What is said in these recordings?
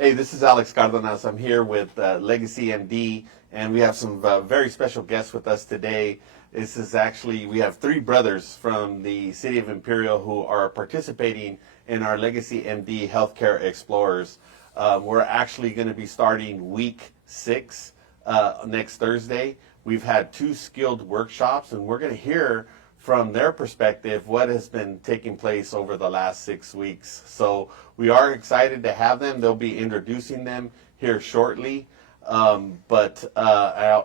Hey, this is Alex Cardenas. I'm here with Legacy MD, and we have some very special guests with us today. This is actually, we have three brothers from the city of Imperial who are participating in our Legacy MD Healthcare Explorers. We're actually going to be starting week 6 next Thursday. We've had 2 skilled workshops, and we're going to hear from their perspective what has been taking place over the last 6 weeks. So we are excited to have them. They'll be introducing them here shortly. But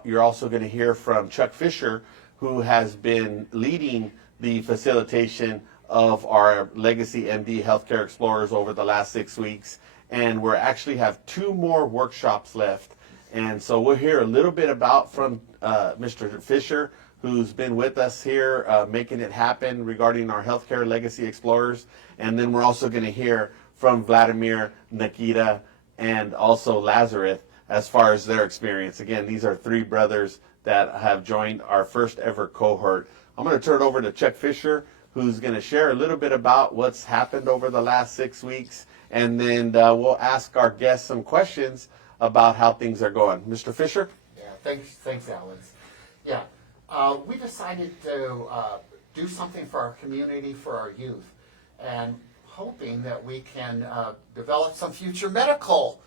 you're also going to hear from Chuck Fisher, who has been leading the facilitation of our Legacy MD Healthcare Explorers over the last 6 weeks. And we actually have 2 more workshops left. And so we'll hear a little bit about from Mr. Fisher, who's been with us here making it happen regarding our Healthcare Legacy Explorers. And then we're also going to hear from Vladimir, Nikita, and also Lazarus as far as their experience. Again, these are 3 brothers that have joined our first ever cohort. I'm going to turn it over to Chuck Fisher, who's going to share a little bit about what's happened over the last 6 weeks. And then we'll ask our guests some questions about how things are going. Mr. Fisher? Yeah, thanks, Alex. Yeah. We decided to do something for our community, for our youth, and hoping that we can develop some future medical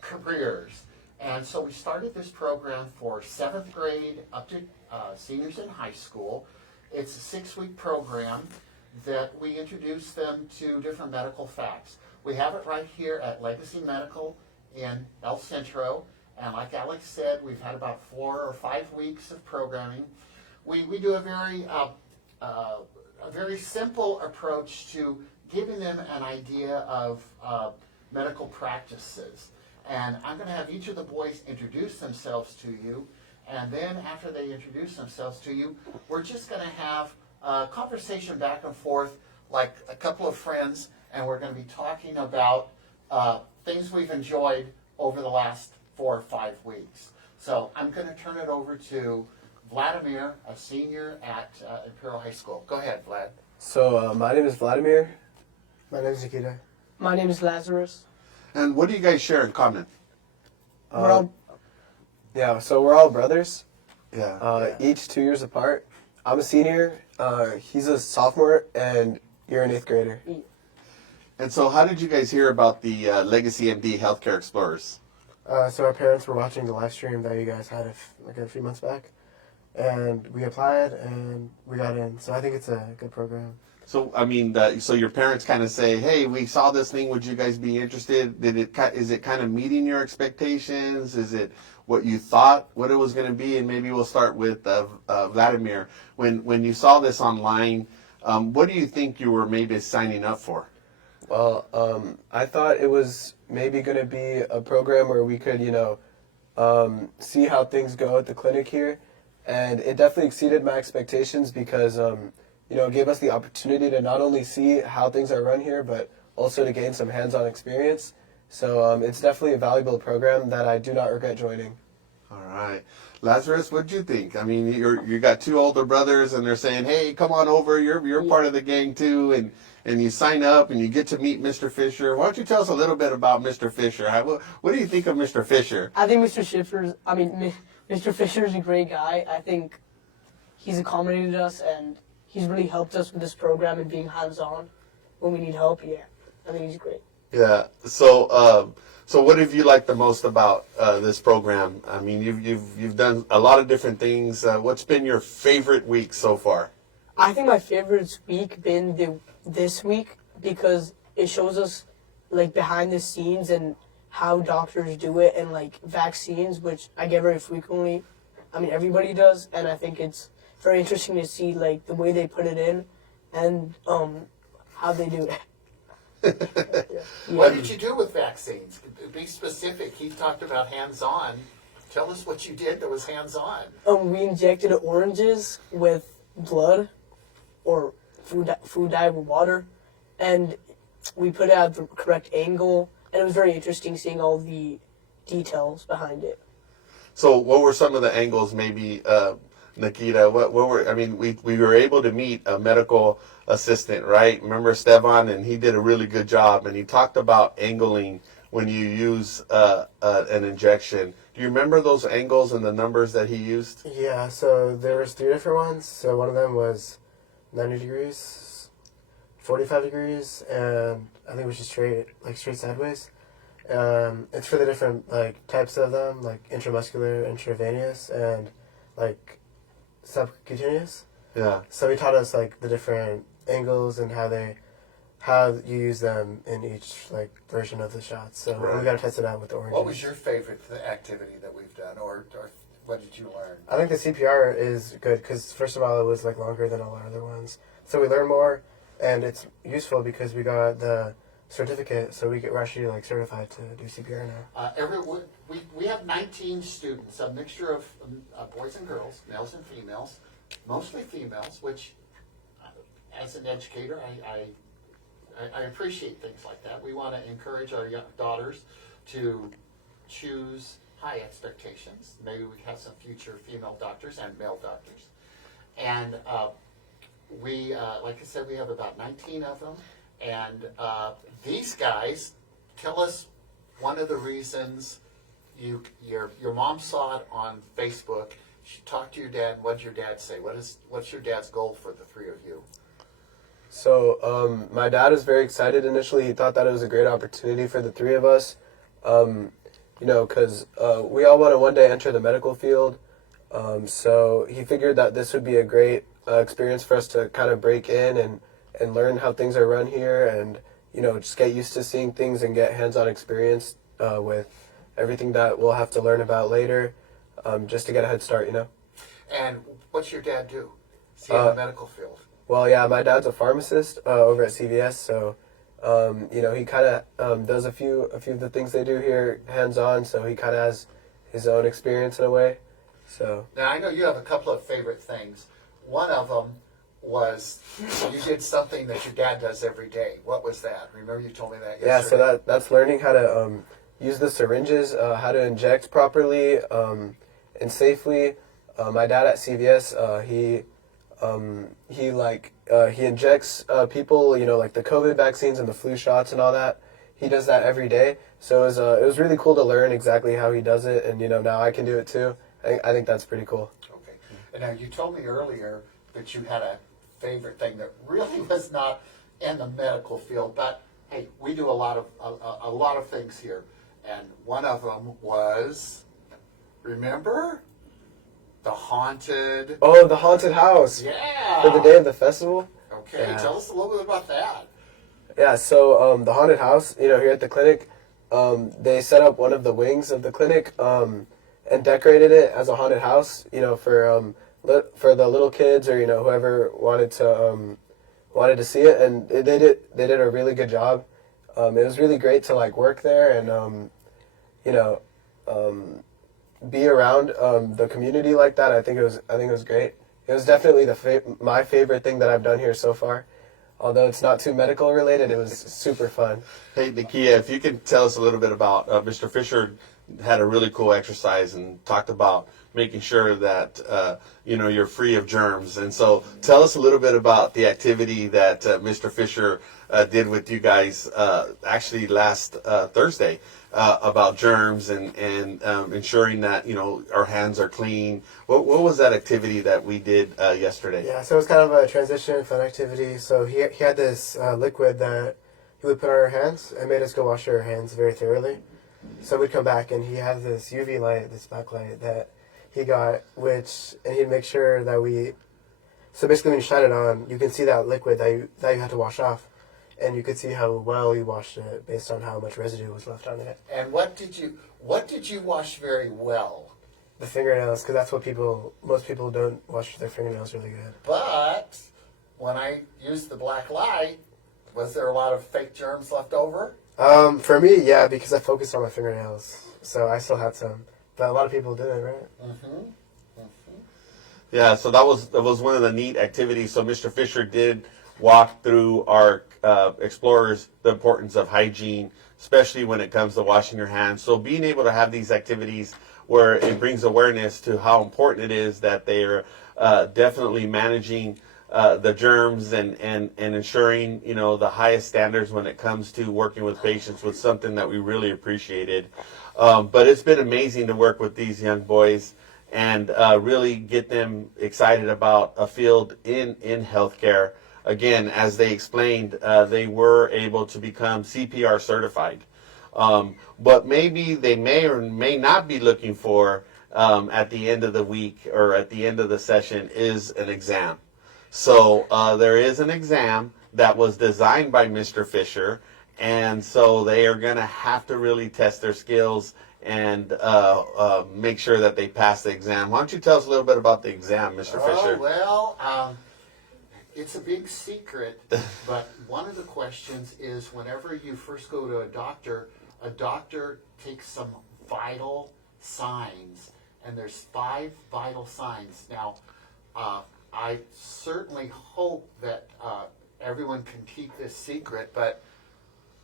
careers. And so we started this program for 7th grade up to seniors in high school. It's a 6-week program that we introduce them to different medical facts. We have it right here at Legacy Medical in El Centro. And like Alex said, we've had about 4 or 5 weeks of programming. We do a very simple approach to giving them an idea of medical practices. And I'm going to have each of the boys introduce themselves to you. And then after they introduce themselves to you, we're just going to have a conversation back and forth like a couple of friends. And we're going to be talking about things we've enjoyed over the last 4 or 5 weeks. So I'm going to turn it over to Vladimir, a senior at Imperial High School. Go ahead, Vlad. So my name is Vladimir. My name is Nikita. My name is Lazarus. And what do you guys share in common? So we're all brothers, Yeah. each 2 years apart. I'm a senior, he's a sophomore, and you're an 8th grader. And so how did you guys hear about the Legacy MD Healthcare Explorers? So our parents were watching the live stream that you guys had a few months back, and we applied and we got in. So I think it's a good program. So I mean, so your parents kind of say, "Hey, we saw this thing. Would you guys be interested? Is it kind of meeting your expectations? Is it what you thought what it was going to be?" And maybe we'll start with Vladimir. When you saw this online, what do you think you were maybe signing up for? Well, I thought it was maybe going to be a program where we could, see how things go at the clinic here. And it definitely exceeded my expectations because, it gave us the opportunity to not only see how things are run here, but also to gain some hands-on experience. So it's definitely a valuable program that I do not regret joining. All right. Lazarus, what'd you think? I mean, you got 2 older brothers, and they're saying, "Hey, come on over. You're part of the gang too," and you sign up and you get to meet Mr. Fisher. Why don't you tell us a little bit about Mr. Fisher? What do you think of Mr. Fisher? I think Mr. Fisher is a great guy. I think he's accommodated us and he's really helped us with this program and being hands-on when we need help. Yeah, I think he's great. Yeah. So what have you liked the most about this program? I mean, you've done a lot of different things. What's been your favorite week so far? I think my favorite week been this week because it shows us like behind the scenes and how doctors do it and like vaccines, which I get very frequently. I mean, everybody does, and I think it's very interesting to see like the way they put it in and how they do it. Yeah. What did you do with vaccines? Be specific. He talked about hands-on. Tell us what you did that was hands-on. We injected oranges with blood or food dye with water, and we put it at the correct angle, and it was very interesting seeing all the details behind it. So what were some of the angles maybe, Nikita? We were able to meet a medical assistant, right? Remember Esteban, and he did a really good job, and he talked about angling when you use an injection. Do you remember those angles and the numbers that he used? Yeah, so there was 3 different ones. So one of them was 90 degrees, 45 degrees, and I think it was just straight sideways. It's for the different like types of them, like intramuscular, intravenous, and like subcutaneous. Yeah. So he taught us like the different angles and how you use them in each like version of the shots. So Right. we got to test it out with the oranges. What was your favorite activity that we've done, or what did you learn? I think the CPR is good because first of all, it was like longer than a lot of other ones, so we learned more, and it's useful because we got the certificate, so we're actually like certified to do CPR now. We have 19 students, a mixture of boys and girls, males and females, mostly females, which as an educator, I appreciate things like that. We want to encourage our young daughters to choose high expectations. Maybe we have some future female doctors and male doctors. And like I said, we have about 19 of them. And these guys, tell us one of the reasons your mom saw it on Facebook. She talked to your dad. What did your dad say? What's your dad's goal for the 3 of you? So my dad was very excited initially. He thought that it was a great opportunity for the 3 of us, because we all want to one day enter the medical field. So he figured that this would be a great experience for us to kind of break in and learn how things are run here, and just get used to seeing things and get hands-on experience with everything that we'll have to learn about later, just to get a head start. And what's your dad do? Is he in the medical field? Well, yeah, my dad's a pharmacist over at CVS, so he kind of does a few of the things they do here hands-on, so he kind of has his own experience in a way. So Now, I know you have a couple of favorite things. One of them was you did something that your dad does every day. What was that? Remember you told me that yesterday? yeah, so that's learning how to use the syringes, how to inject properly and safely. My dad at CVS, he injects people, like the COVID vaccines and the flu shots and all that. He does that every day. So it was really cool to learn exactly how he does it, and now I can do it too. I think that's pretty cool. Okay. And now you told me earlier that you had a favorite thing that really was not in the medical field, but hey, we do a lot of things here, and one of them was, remember, the haunted. Oh, the haunted house Yeah. for the day of the festival. Okay, Yeah. tell us a little bit about that. Yeah, so the haunted house, here at the clinic, they set up one of the wings of the clinic and decorated it as a haunted house, for the little kids or whoever wanted to see it, and they did a really good job. It was really great to work there and be around the community like that. I think it was great. It was definitely my favorite thing that I've done here so far. Although it's not too medical related, it was super fun. Hey, Nakia, if you can tell us a little bit about Mr. Fisher had a really cool exercise and talked about making sure that you're free of germs. And so tell us a little bit about the activity that Mr. Fisher did with you guys actually last Thursday about germs and ensuring that our hands are clean. What was that activity that we did yesterday? Yeah, so it was kind of a transition fun activity. So he had this liquid that he would put on our hands and made us go wash our hands very thoroughly. So we'd come back and he had this UV light, this backlight that he got, and he'd make sure that so basically when you shine it on, you can see that liquid that you had to wash off. And you could see how well you washed it based on how much residue was left on it. And what did you wash very well? The fingernails, because that's what most people don't wash their fingernails really good. But when I used the black light, was there a lot of fake germs left over? For me, yeah, because I focused on my fingernails, so I still had some. But a lot of people didn't, right? Yeah, so that was one of the neat activities. So Mr. Fisher did walk through our explorers the importance of hygiene, especially when it comes to washing your hands. So being able to have these activities where it brings awareness to how important it is that they are definitely managing the germs and ensuring, you know, the highest standards when it comes to working with patients was something that we really appreciated. But it's been amazing to work with these young boys and really get them excited about a field in healthcare. Again, as they explained, they were able to become CPR certified. But maybe they may or may not be looking for at the end of the week or at the end of the session is an exam. So there is an exam that was designed by Mr. Fisher, and so they are going to have to really test their skills and make sure that they pass the exam. Why don't you tell us a little bit about the exam, Mr. Fisher? Oh, well, it's a big secret, but one of the questions is whenever you first go to a doctor takes some vital signs, and there's 5 vital signs. Now, I certainly hope that everyone can keep this secret, but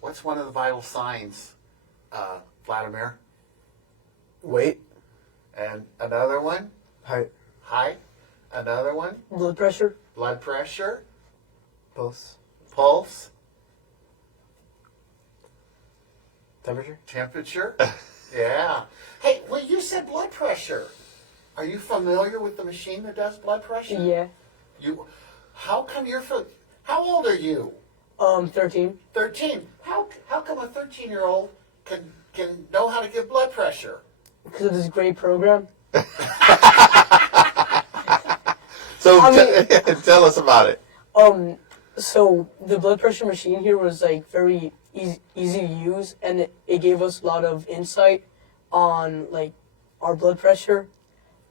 what's one of the vital signs, Vladimir? Weight, And another one? height, Height. Another one? Blood pressure. Blood pressure. pulse, Pulse. temperature. Temperature. Yeah. Hey, well, you said blood pressure. Are you familiar with the machine that does blood pressure? Yeah. You. How come you're how old are you? 13. 13. How come a 13-year-old can know how to give blood pressure? Because of this great program. So I tell us about it. So the blood pressure machine here was like very easy to use, and it gave us a lot of insight on like our blood pressure,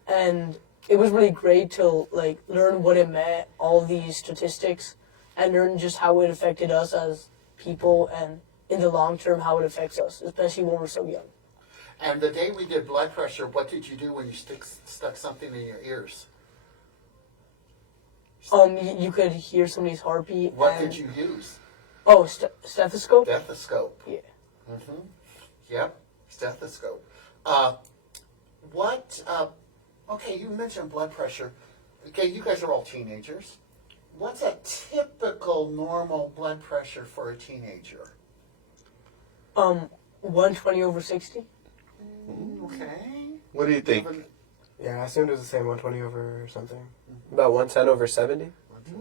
and it was really great to like learn what it meant, all these statistics, and learn just how it affected us as people, and in the long term how it affects us, especially when we're so young. And the day we did blood pressure, what did you do when you stuck something in your ears? You could hear somebody's heartbeat. What and, did you use? Oh, stethoscope. Stethoscope. Yeah. Mm-hmm. Yep, stethoscope. Okay, you mentioned blood pressure. Okay, you guys are all teenagers. What's a typical normal blood pressure for a teenager? 120/60. Okay. What do you think? Yeah, I assumed it was the same 120 over something. About 110/70.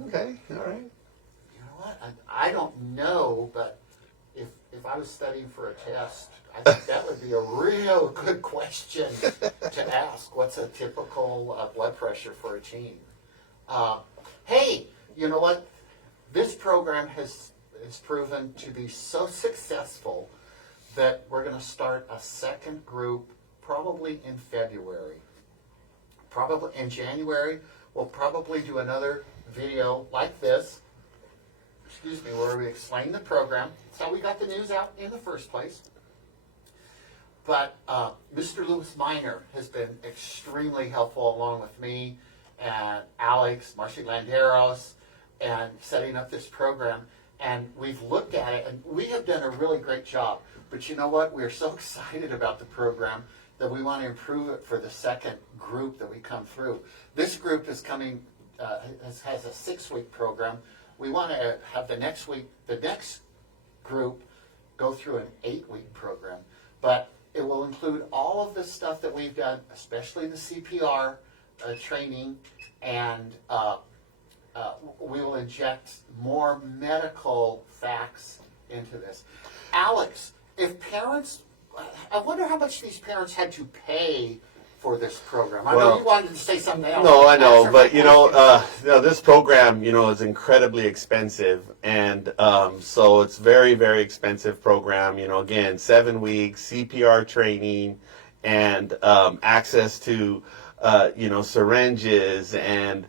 Okay, all right. You know what? I don't know, but if I was studying for a test, I think that would be a real good question to ask. What's a typical blood pressure for a teen? Hey, you know what? This program has proven to be so successful that we're going to start a second group probably in February. Probably in January, we'll probably do another video like this, where we explain the program. That's how we got the news out in the first place. But Mr. Lewis Miner has been extremely helpful along with me and Alex, Marcy Landeros, and setting up this program. And we've looked at it, and we have done a really great job. But you know what? We're so excited about the program that we want to improve it for the second group that we come through. This group is coming, has a 6-week program. We want to have the next group go through an 8-week program. But it will include all of the stuff that we've done, especially the CPR training, and we will inject more medical facts into this. Alex, if parents, I wonder how much these parents had to pay for this program. I know you wanted to say something else. No, I know, but this program, is incredibly expensive, and so it's very, very expensive program. Again, 7 weeks, CPR training, and access to, syringes and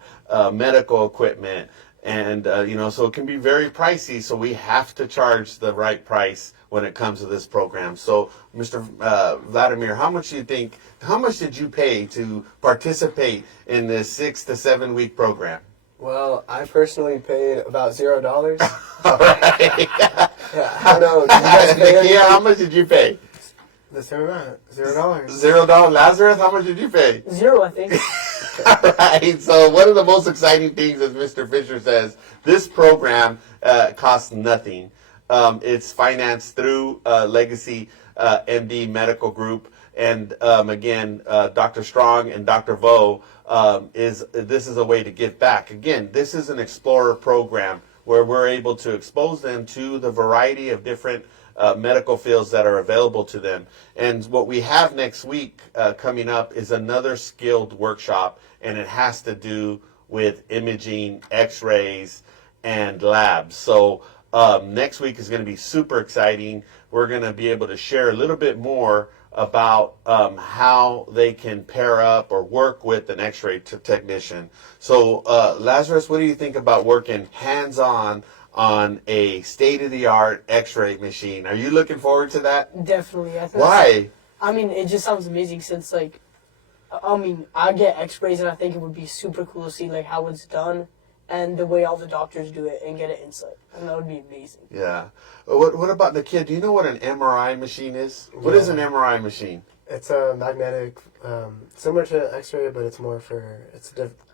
medical equipment, and so it can be very pricey. So we have to charge the right price when it comes to this program. So, Mr. Vladimir, how much did you pay to participate in this 6 to 7 week program? Well, I personally paid about $0. All right. I don't know. Did you guys pay anything? Yeah, how much did you pay? The same amount, $0. $0. Lazarus, how much did you pay? 0, I think. Right. So one of the most exciting things, as Mr. Fisher says, this program costs nothing. It's financed through Legacy MD Medical Group, and again, Dr. Strong and Dr. Vo this is a way to give back. Again, this is an explorer program where we're able to expose them to the variety of different medical fields that are available to them. And what we have next week coming up is another skilled workshop, and it has to do with imaging, x-rays, and labs. So next week is going to be super exciting. We're going to be able to share a little bit more about how they can pair up or work with an x-ray technician. So Lazarus, what do you think about working hands-on on a state-of-the-art x-ray machine? Are you looking forward to that? Definitely. I think Why? I mean, it just sounds amazing since, like, I mean, I get x-rays and I think it would be super cool to see, like, how it's done and the way all the doctors do it and get an insight. And that would be amazing. Yeah. What about the kid? Do you know what an MRI machine is? What is an MRI machine? It's a magnetic, similar to X-ray, but it's more for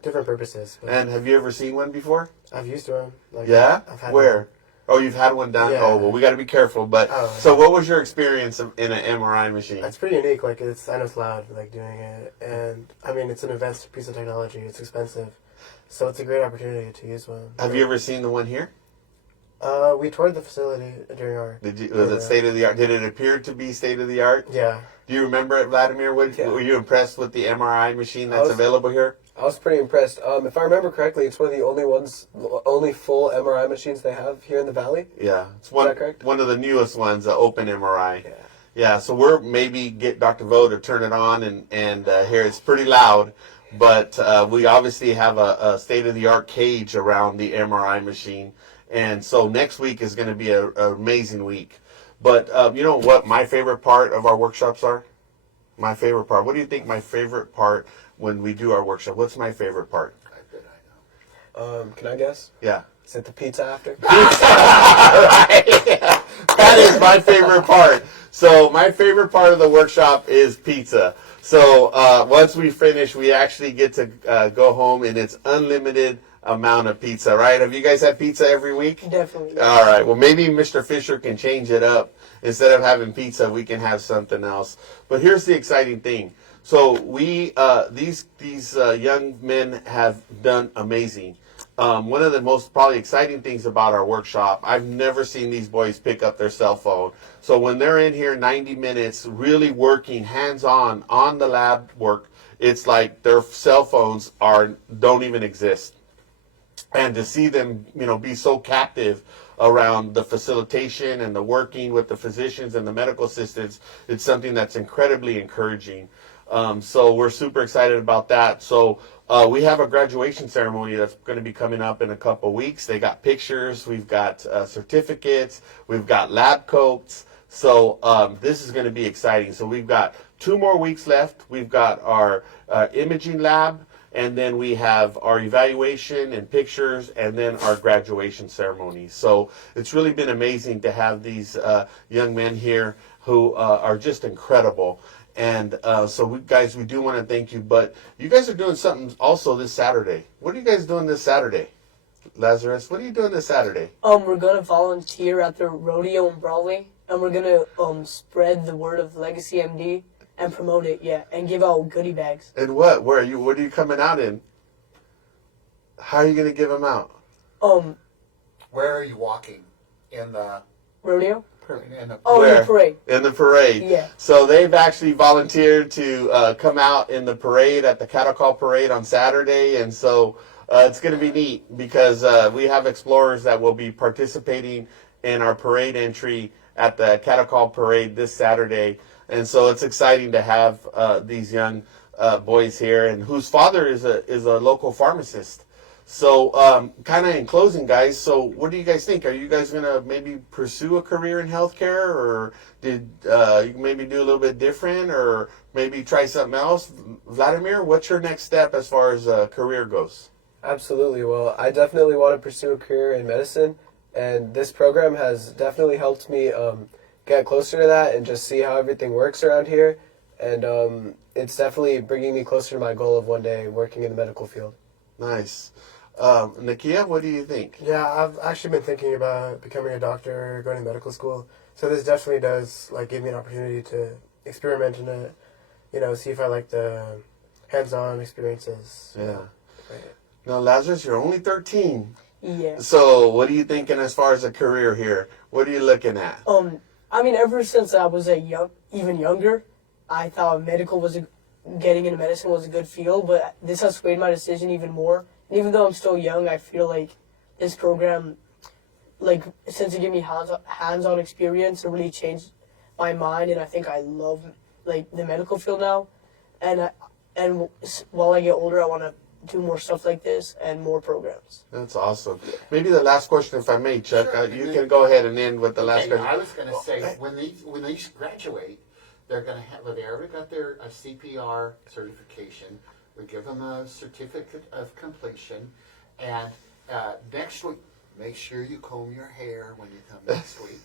different purposes. But And have you ever seen one before? I've used one. Like, Yeah? I've had Where? one. Oh, you've had one done? Yeah. Oh, well, we got to be careful. But Oh, so what was your experience in an MRI machine? It's pretty unique. Like I know it's loud, like doing it, and I mean it's an advanced piece of technology. It's expensive, so it's a great opportunity to use one. Have you ever seen the one here? We toured the facility during our. Was it state of the art? Did it appear to be state of the art? Yeah. Do you remember it, Vladimir? Yeah. Were you impressed with the MRI machine I that's was- available here? I was pretty impressed. If I remember correctly, it's one of the only full MRI machines they have here in the valley. Yeah, it's that correct? one of the newest ones, open MRI. Yeah. Yeah, so we're maybe get Dr. Vo to turn it on and hear it's pretty loud, but we obviously have a state-of-the-art cage around the MRI machine, and so next week is going to be an amazing week. But you know what my favorite part of our workshops are? My favorite part. What do you think my favorite part when we do our workshop? What's my favorite part? I bet I know. Can I guess? Yeah. Is it the pizza after? That is my favorite part. So my favorite part of the workshop is pizza. So once we finish, we actually get to go home, and it's unlimited amount of pizza, right? Have you guys had pizza every week? Definitely. All right. Well, maybe Mr. Fisher can change it up. Instead of having pizza, we can have something else. But here's the exciting thing. So we these young men have done amazing. One of the most probably exciting things about our workshop, I've never seen these boys pick up their cell phone. So when they're in here 90 minutes really working hands-on on the lab work, it's like their cell phones don't even exist. And to see them, be so captive around the facilitation and the working with the physicians and the medical assistants, it's something that's incredibly encouraging. So we're super excited about that. So we have a graduation ceremony that's going to be coming up in a couple weeks. They got pictures, we've got certificates, we've got lab coats. So this is going to be exciting. So we've got 2 more weeks left. We've got our imaging lab, and then we have our evaluation and pictures, and then our graduation ceremony. So it's really been amazing to have these young men here who are just incredible. And so we do want to thank you. But you guys are doing something also this Saturday. What are you guys doing this Saturday? Lazarus, what are you doing this Saturday? We're gonna volunteer at the rodeo in Brawley, and we're gonna spread the word of Legacy MD and promote it, and give out goodie bags. And what? What are you coming out in? How are you going to give them out? Where are you walking? In the Rodeo? in the Oh, Where? the parade. In the parade. Yeah. So they've actually volunteered to come out in the parade at the Cattle Call Parade on Saturday, and so it's going to be neat because we have explorers that will be participating in our parade entry at the Cattle Call Parade this Saturday, and so it's exciting to have these young boys here, and whose father is a local pharmacist. So, kind of in closing, guys, so what do you guys think? Are you guys going to maybe pursue a career in healthcare, or did you maybe do a little bit different, or maybe try something else? Vladimir, what's your next step as far as career goes? Absolutely. Well, I definitely want to pursue a career in medicine, and this program has definitely helped me get closer to that and just see how everything works around here. and it's definitely bringing me closer to my goal of one day working in the medical field. Nice. Nakia, what do you think? Yeah, I've actually been thinking about becoming a doctor, going to medical school. So this definitely does like give me an opportunity to experiment in it, see if I like the hands-on experiences. Yeah. Right. Now, Lazarus, you're only 13. Yeah. So, what are you thinking as far as a career here? What are you looking at? I mean, ever since I was even younger, I thought getting into medicine was a good field, but this has swayed my decision even more. And even though I'm still young, I feel like this program, like, since it gave me hands-on experience, it really changed my mind, and I think I love, like, the medical field now. And while I get older, I want to do more stuff like this and more programs. That's awesome. Maybe the last question, if I may, Chuck. Sure. You can go ahead and end with the last Okay, question. I was going to say, when these graduate, they're going to have, they already got their CPR certification. We give them a certificate of completion. And next week, make sure you comb your hair when you come next week.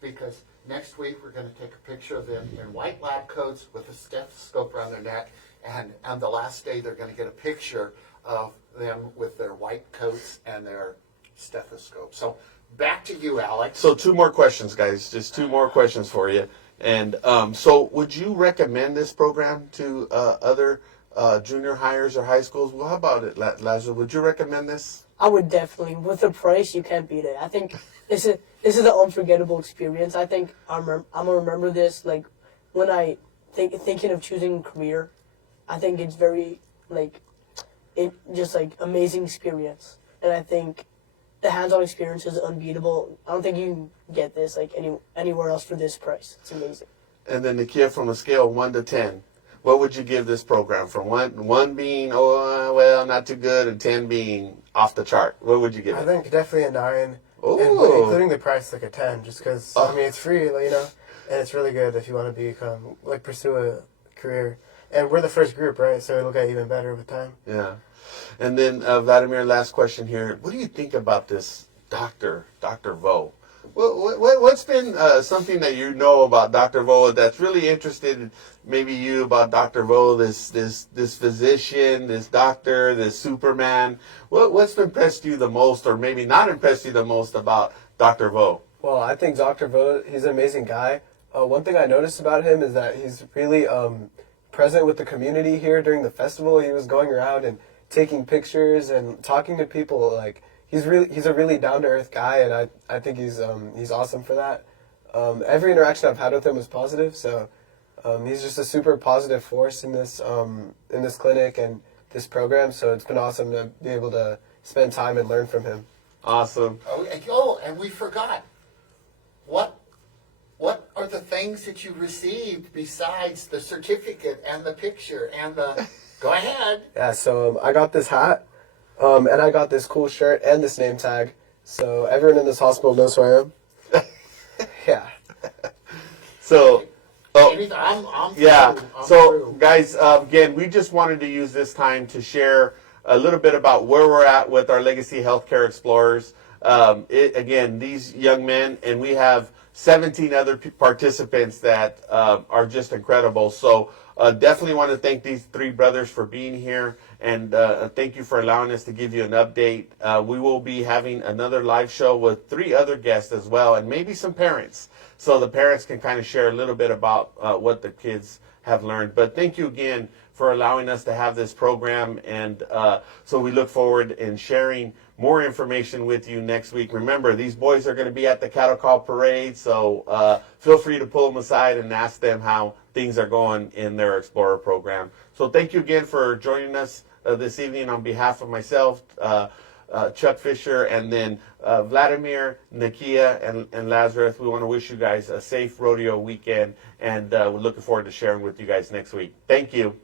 Because next week, we're going to take a picture of them in white lab coats with a stethoscope around their neck. And on the last day, they're going to get a picture of them with their white coats and their stethoscope. So back to you, Alex. So, 2 more questions, guys. Just 2 more questions for you. And so, would you recommend this program to other junior hires or high schools? Well, how about it, Lazarus? Would you recommend this? I would definitely. With the price, you can't beat it. I think this is an unforgettable experience. I think I'm gonna remember this, like, when I thinking of choosing a career. I think it's very, like, amazing experience. And I think the hands-on experience is unbeatable. I don't think you can get this, like, anywhere else for this price. It's amazing. And then Nakia, from a scale of 1 to 10, what would you give this program? From one being, not too good, and 10 being off the chart. What would you give I it? think definitely a 9, Ooh. and including the price, like a 10, just because, Oh. I mean, it's free, and it's really good if you want to pursue a career. And we're the first group, right? So it'll get even better with time. Yeah. And then, Vladimir, last question here. What do you think about this Dr. Vo? What's been something that you know about Dr. Vo that's really interested maybe you about Dr. Vo, this physician, this doctor, this Superman? What's impressed you the most, or maybe not impressed you the most about Dr. Vo? Well, I think Dr. Vo, he's an amazing guy. One thing I noticed about him is that he's really present with the community here during the festival. He was going around and taking pictures and talking to people. Like, he's a really down to earth guy, and I think he's awesome for that. Every interaction I've had with him was positive, so he's just a super positive force in this clinic and this program. So it's been awesome to be able to spend time and learn from him. Awesome. And we forgot. What are the things that you received besides the certificate and the picture and the... Go ahead. Yeah, so I got this hat, and I got this cool shirt and this name tag. So everyone in this hospital knows who I am. Yeah. So, I'm yeah. through. I'm So, through. guys, again, we just wanted to use this time to share a little bit about where we're at with our Legacy Healthcare Explorers. Again, these young men, and we have 17 other participants that are just incredible. So definitely want to thank these 3 brothers for being here, and thank you for allowing us to give you an update. We will be having another live show with 3 other guests as well, and maybe some parents, so the parents can kind of share a little bit about what the kids have learned. But thank you again for allowing us to have this program, and so we look forward in sharing more information with you next week. Remember, these boys are going to be at the Cattle Call Parade, so feel free to pull them aside and ask them how things are going in their Explorer program. So thank you again for joining us this evening on behalf of myself, Chuck Fisher, and then Vladimir, Nakia, and Lazarus. We want to wish you guys a safe rodeo weekend, and we're looking forward to sharing with you guys next week. Thank you.